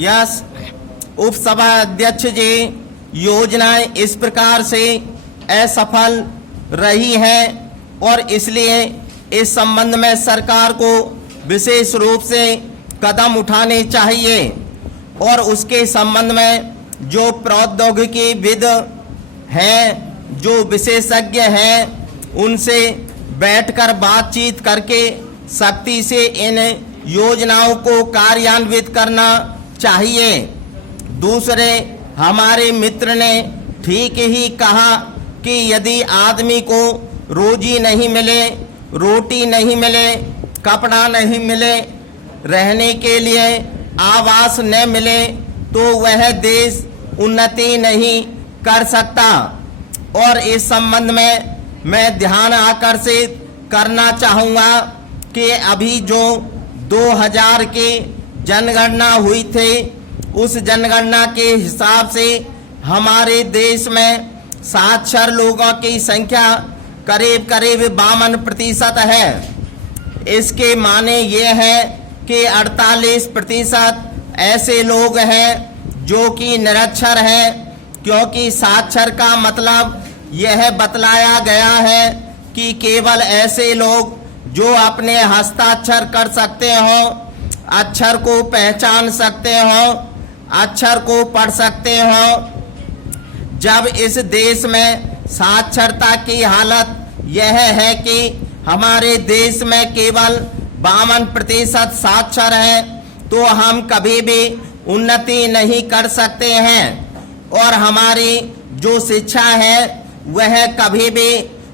Yes उपसभा अध्यक्ष जी, योजनाएं इस प्रकार से असफल रही है और इसलिए इस संबंध में सरकार को विशेष रूप से कदम उठाने चाहिए और उसके संबंध में जो प्रौद्योगिकीविद हैं, जो विशेषज्ञ हैं, उनसे बैठकर बातचीत करके सख्ती से इन योजनाओं को कार्यान्वित करना चाहिए। दूसरे, हमारे मित्र ने ठीक ही कहा कि यदि आदमी को रोजी नहीं मिले, रोटी नहीं मिले, कपड़ा नहीं मिले, रहने के लिए आवास न मिले, तो वह देश उन्नति नहीं कर सकता। और इस संबंध में मैं ध्यान आकर्षित करना चाहूँगा कि अभी जो 2000 की जनगणना हुई थी, उस जनगणना के हिसाब से हमारे देश में साक्षर लोगों की संख्या करीब 52% है। इसके माने ये है कि 48% ऐसे लोग हैं जो कि निरक्षर हैं, क्योंकि साक्षर का मतलब यह बतलाया गया है कि केवल ऐसे लोग जो अपने हस्ताक्षर कर सकते हो, अक्षर को पहचान सकते हो, अक्षर को पढ़ सकते हो। जब इस देश में साक्षरता की हालत यह है कि हमारे देश में केवल 52% साक्षर है, तो हम कभी भी उन्नति नहीं कर सकते हैं और हमारी जो शिक्षा है वह कभी भी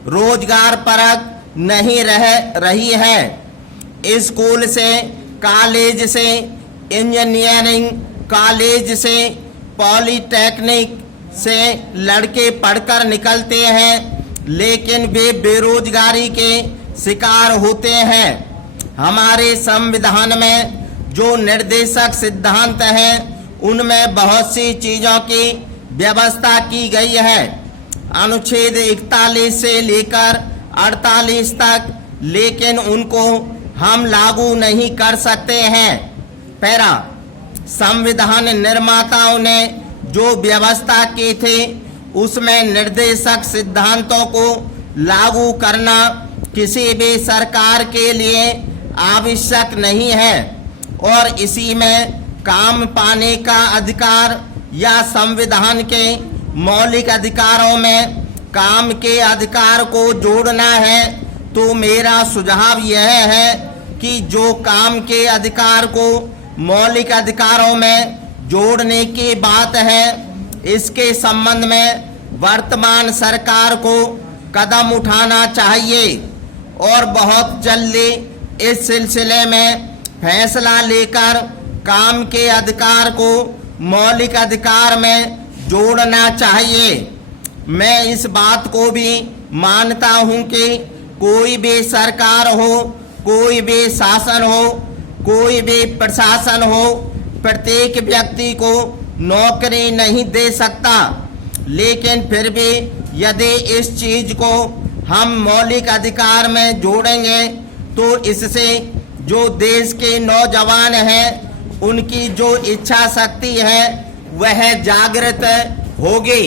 रोजगार परक नहीं रही है। स्कूल से, कॉलेज से, इंजीनियरिंग कॉलेज से, पॉलिटेक्निक से लड़के पढ़कर निकलते हैं, लेकिन वे बेरोजगारी के शिकार होते हैं। हमारे संविधान में जो निर्देशक सिद्धांत हैं, उनमें बहुत सी चीज़ों की व्यवस्था की गई है। अनुच्छेद 41 से लेकर 48 तक, लेकिन उनको हम लागू नहीं कर सकते हैं। पैरा, संविधान निर्माताओं ने जो व्यवस्था की थी उसमें निर्देशक सिद्धांतों को लागू करना किसी भी सरकार के लिए आवश्यक नहीं है और इसी में काम पाने का अधिकार या संविधान के मौलिक अधिकारों में काम के अधिकार को जोड़ना है। तो मेरा सुझाव यह है कि जो काम के अधिकार को मौलिक अधिकारों में जोड़ने की बात है, इसके संबंध में वर्तमान सरकार को कदम उठाना चाहिए और बहुत जल्दी इस सिलसिले में फैसला लेकर काम के अधिकार को मौलिक अधिकार में जोड़ना चाहिए। मैं इस बात को भी मानता हूं कि कोई भी सरकार हो, कोई भी शासन हो, कोई भी प्रशासन हो, प्रत्येक व्यक्ति को नौकरी नहीं दे सकता, लेकिन फिर भी यदि इस चीज को हम मौलिक अधिकार में जोड़ेंगे तो इससे जो देश के नौजवान हैं उनकी जो इच्छा शक्ति है वह जागृत होगी।